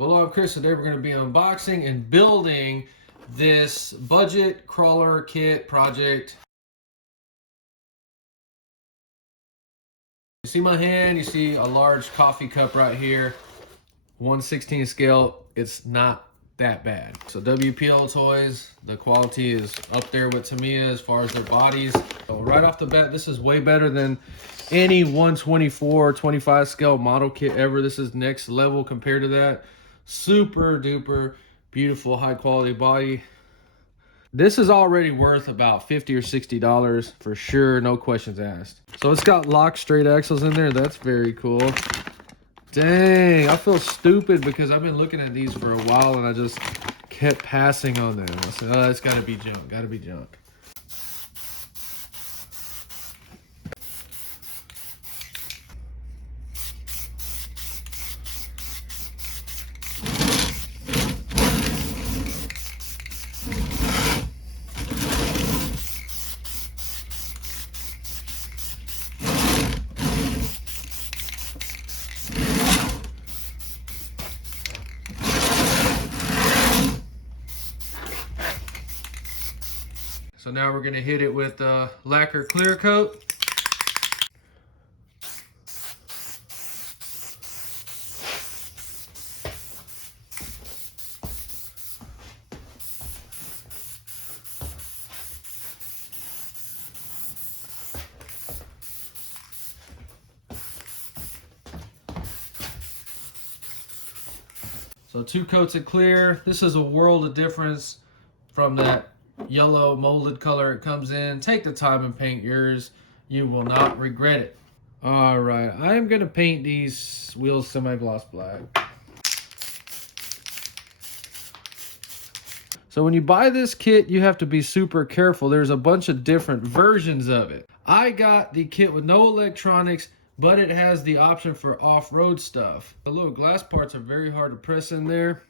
Well, I'm Chris. Today we're going to be unboxing and building this budget crawler kit project. You see my hand, you see a large coffee cup right here, 1/16 scale. It's not that bad. So WPL toys, the quality is up there with Tamiya as far as their bodies. So right off the bat, this is way better than any 1/24, 25 scale model kit ever. This is next level compared to that. Super duper beautiful, high quality body. This is already worth about $50 or $60 for sure, no questions asked. So it's got lock straight axles in there. That's very cool. Dang, I feel stupid because I've been looking at these for a while and I just kept passing on them. I said, oh, it's gotta be junk, gotta be junk. So now we're gonna hit it with lacquer clear coat. So 2 coats of clear. This is a world of difference from that yellow molded color it comes in. Take the time and paint yours. You will not regret it. All right, I am gonna paint these wheels semi-gloss black. So when you buy this kit, you have to be super careful. There's a bunch of different versions of it. I got the kit with no electronics, but it has the option for off-road stuff. The little glass parts are very hard to press in there.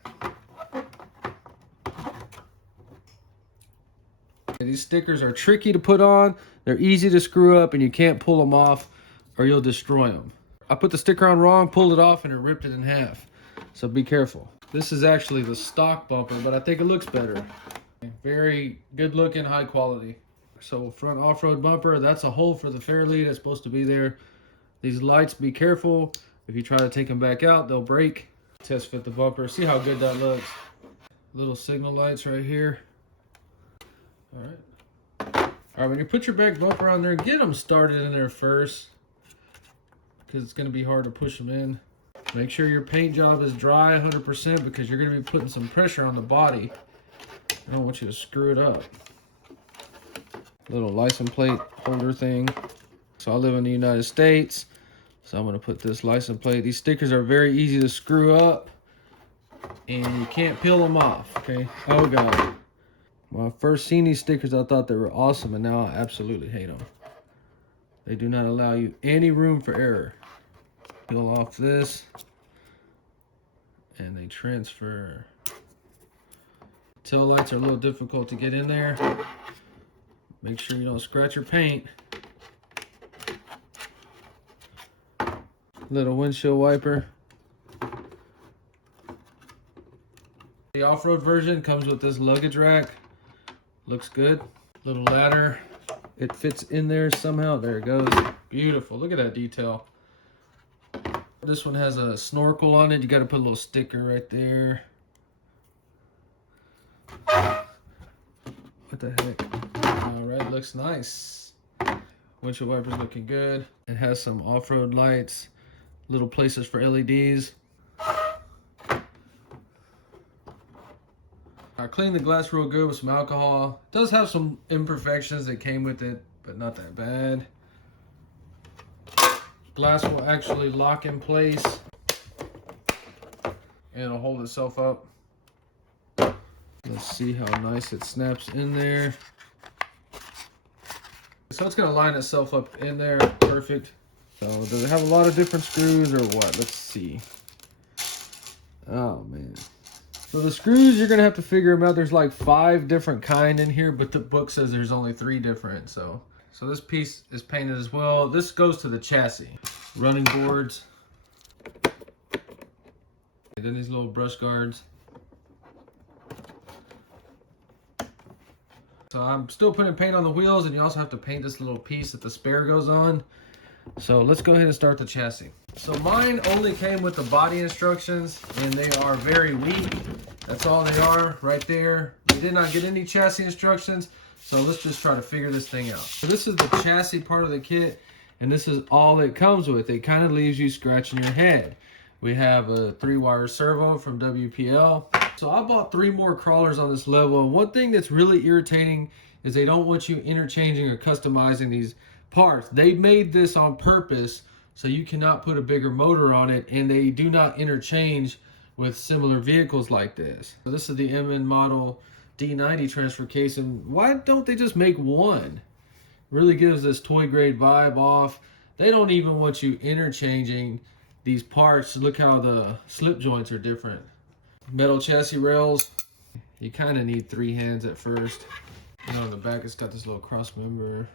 These stickers are tricky to put on. They're easy to screw up and you can't pull them off or you'll destroy them. I put the sticker on wrong, pulled it off, and it ripped it in half. So be careful. This is actually the stock bumper, but I think it looks better. Very good looking, high quality. So front off-road bumper, that's a hole for the fairlead. It's supposed to be there. These lights, be careful. If you try to take them back out, they'll break. Test fit the bumper. See how good that looks. Little signal lights right here. All right, when you put your back bumper on there, get them started in there first because it's going to be hard to push them in. Make sure your paint job is dry 100% because you're going to be putting some pressure on the body. I don't want you to screw it up. Little license plate holder thing. So I live in the United States, so I'm going to put this license plate. These stickers are very easy to screw up and you can't peel them off, okay? Oh God. When I first seen these stickers, I thought they were awesome, and now I absolutely hate them. They do not allow you any room for error. Peel off this, and they transfer. Tail lights are a little difficult to get in there. Make sure you don't scratch your paint. Little windshield wiper. The off-road version comes with this luggage rack. Looks good. Little ladder. It fits in there somehow. There it goes. Beautiful. Look at that detail. This one has a snorkel on it. You got to put a little sticker right there. What the heck? All right, looks nice. Windshield wipers looking good. It has some off-road lights. Little places for LEDs. I cleaned the glass real good with some alcohol. It does have some imperfections that came with it, but not that bad. Glass will actually lock in place and it'll hold itself up. Let's see how nice it snaps in there. So it's gonna line itself up in there, perfect. So does it have a lot of different screws or what? Let's see. Oh man. So the screws, you're gonna have to figure them out. There's like 5 different kind in here, but the book says there's only 3 different. So this piece is painted as well. This goes to the chassis. Running boards. And then these little brush guards. So I'm still putting paint on the wheels, and you also have to paint this little piece that the spare goes on. So let's go ahead and start the chassis. So mine only came with the body instructions, and they are very weak. That's all they are right there. We did not get any chassis instructions, so let's just try to figure this thing out. So this is the chassis part of the kit, and this is all it comes with. It kind of leaves you scratching your head. We have a 3-wire servo from WPL. So I bought 3 more crawlers on this level. One thing that's really irritating is they don't want you interchanging or customizing these parts. They made this on purpose so you cannot put a bigger motor on it, and they do not interchange with similar vehicles like this. So this is the MN model D90 transfer case, and why don't they just make one? Really gives this toy grade vibe off. They don't even want you interchanging these parts. Look how the slip joints are different. Metal chassis rails. You kind of need 3 hands at first. And on the back it's got this little cross member.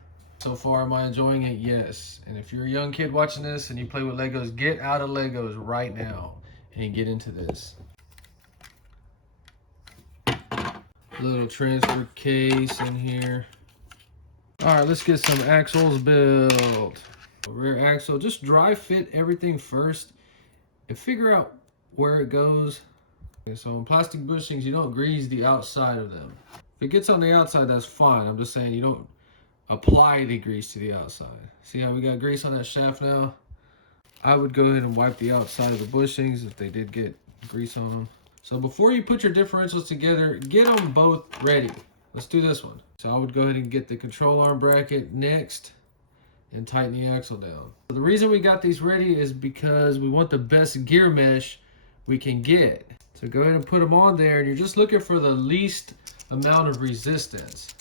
So far, am I enjoying it? Yes. And if you're a young kid watching this and you play with Legos, get out of Legos right now and get into this. Little transfer case in here. All right, let's get some axles built. Rear axle, just dry fit everything first and figure out where it goes. Okay, so in plastic bushings, you don't grease the outside of them. If it gets on the outside, that's fine. I'm just saying you don't apply the grease to the outside. See how we got grease on that shaft now? I would go ahead and wipe the outside of the bushings if they did get grease on them. So before you put your differentials together, get them both ready. Let's do this one. So I would go ahead and get the control arm bracket next and tighten the axle down. So the reason we got these ready is because we want the best gear mesh we can get. So go ahead and put them on there, and you're just looking for the least amount of resistance.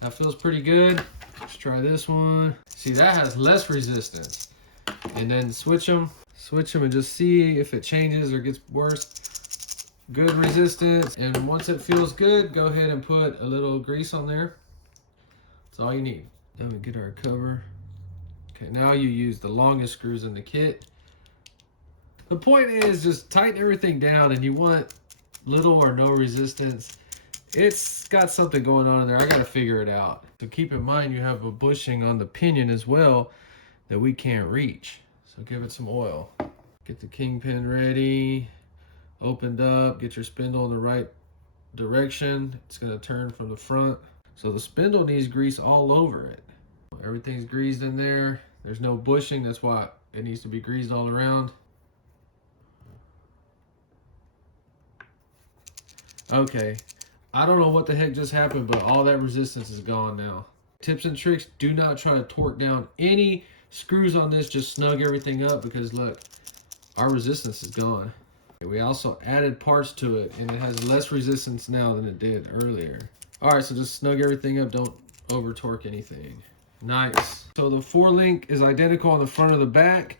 That feels pretty good. Let's try this one. See, that has less resistance. And then switch them and just see if it changes or gets worse. Good resistance. And once it feels good, go ahead and put a little grease on there. That's all you need. Then we get our cover. Okay, now you use the longest screws in the kit. The point is just tighten everything down, and you want little or no resistance. It's got something going on in there. I got to figure it out. So keep in mind you have a bushing on the pinion as well that we can't reach. So give it some oil. Get the kingpin ready. Opened up. Get your spindle in the right direction. It's going to turn from the front. So the spindle needs grease all over it. Everything's greased in there. There's no bushing. That's why it needs to be greased all around. Okay. I don't know what the heck just happened, but all that resistance is gone now. Tips and tricks, do not try to torque down any screws on this. Just snug everything up, because look, our resistance is gone. We also added parts to it, and it has less resistance now than it did earlier. All right, so just snug everything up. Don't over torque anything. Nice. So the 4-link is identical on the front of the back.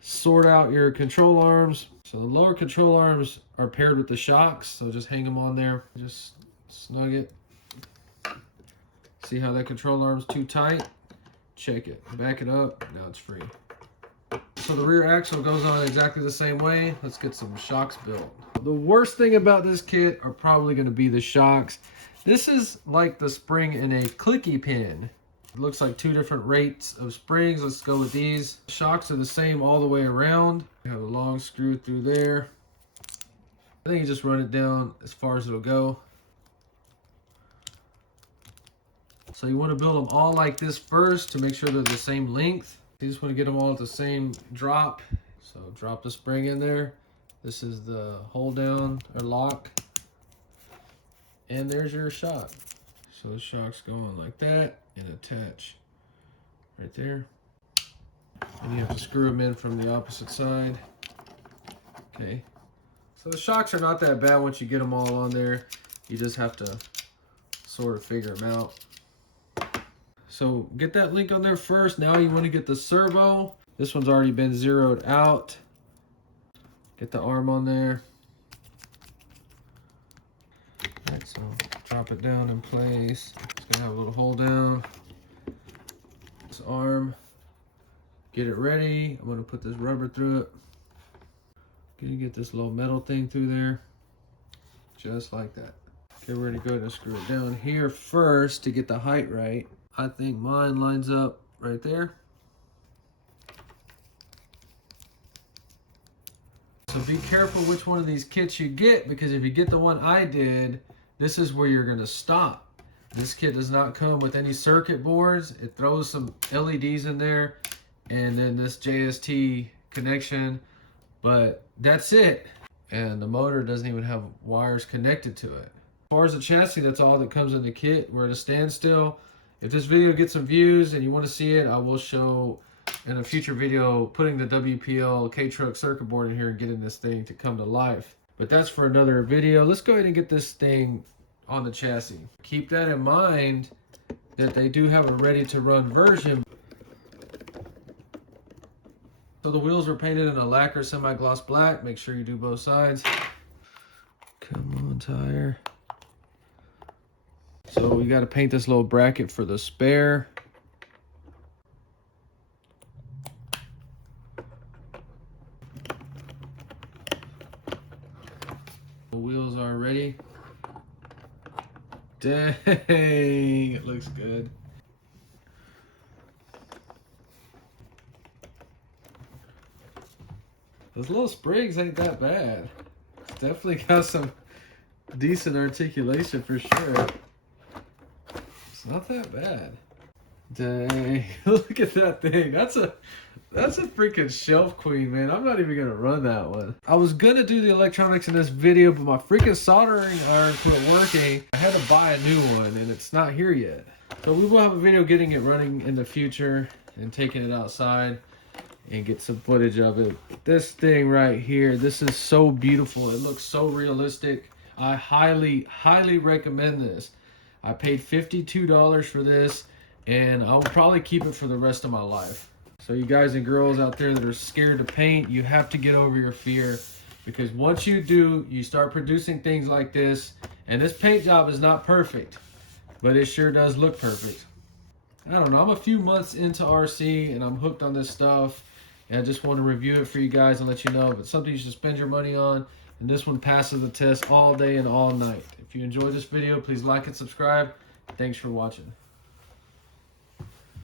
Sort out your control arms. So the lower control arms are paired with the shocks, so just hang them on there. Just snug it. See how that control arm's too tight? Check it. Back it up. Now it's free. So the rear axle goes on exactly the same way. Let's get some shocks built. The worst thing about this kit are probably going to be the shocks. This is like the spring in a clicky pin. It looks like 2 different rates of springs. Let's go with these. Shocks are the same all the way around. You have a long screw through there. I think you just run it down as far as it'll go. So you want to build them all like this first to make sure they're the same length. You just want to get them all at the same drop. So drop the spring in there. This is the hold down or lock. And there's your shock. So the shock's going like that and attach right there. And you have to screw them in from the opposite side. Okay. So the shocks are not that bad once you get them all on there. You just have to sort of figure them out. So get that link on there first. Now you want to get the servo. This one's already been zeroed out. Get the arm on there. All right, so drop it down in place. It's gonna have a little hold down. This arm. Get it ready. I'm gonna put this rubber through it. Gonna get this little metal thing through there, just like that. Okay, we're gonna go ahead and screw it down here first to get the height right. I think mine lines up right there. So be careful which one of these kits you get, because if you get the one I did, this is where you're gonna stop. This kit does not come with any circuit boards. It throws some LEDs in there and then this JST connection, but that's it. And the motor doesn't even have wires connected to it. As far as the chassis, that's all that comes in the kit. We're at a standstill. If this video gets some views and you want to see it, I will show in a future video putting the WPL K-Truck circuit board in here and getting this thing to come to life. But that's for another video. Let's go ahead and get this thing on the chassis. Keep that in mind that they do have a ready to run version. So the wheels are painted in a lacquer semi-gloss black. Make sure you do both sides. Come on, tire. So we got to paint this little bracket for the spare. The wheels are ready. Dang, it looks good. Those little springs ain't that bad. It's definitely got some decent articulation for sure. It's not that bad. Dang, look at that thing. That's a freaking shelf queen, man. I'm not even gonna run that one. I was gonna do the electronics in this video, but my freaking soldering iron quit working. I had to buy a new one and it's not here yet. So we will have a video getting it running in the future and taking it outside and get some footage of it. This thing right here, this is so beautiful. It looks so realistic. I highly recommend this. I paid $52 for this and I'll probably keep it for the rest of my life. So you guys and girls out there that are scared to paint, you have to get over your fear, because once you do, you start producing things like this. And this paint job is not perfect, but it sure does look perfect. I don't know, I'm a few months into RC and I'm hooked on this stuff. And I just want to review it for you guys and let you know if it's something you should spend your money on. And this one passes the test all day and all night. If you enjoyed this video, please like and subscribe. Thanks for watching.